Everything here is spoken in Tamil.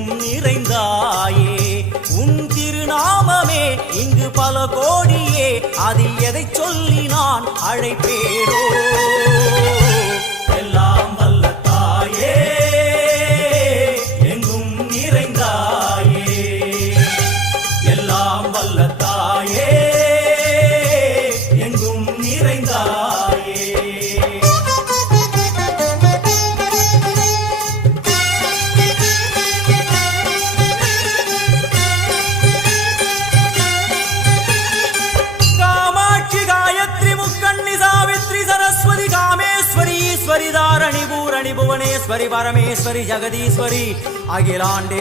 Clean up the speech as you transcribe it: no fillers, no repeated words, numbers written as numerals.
எங்கும் நிறைந்தாயே. உன் திருநாமமே இங்கு பல கோடியே, அதில் எதை சொல்லி நான் அழைப்பேனோ. எல்லாம் வல்ல தாயே, எங்கும் நிறைந்தாயே. எல்லாம் வல்ல தாயே, எங்கும் நிறைந்தாயே. सरस्वती कामेश्वरी ईश्वरी धारणी पूरणी भुवनेश्वरी परमेश्वरी जगदीश्वरी अखिलांडे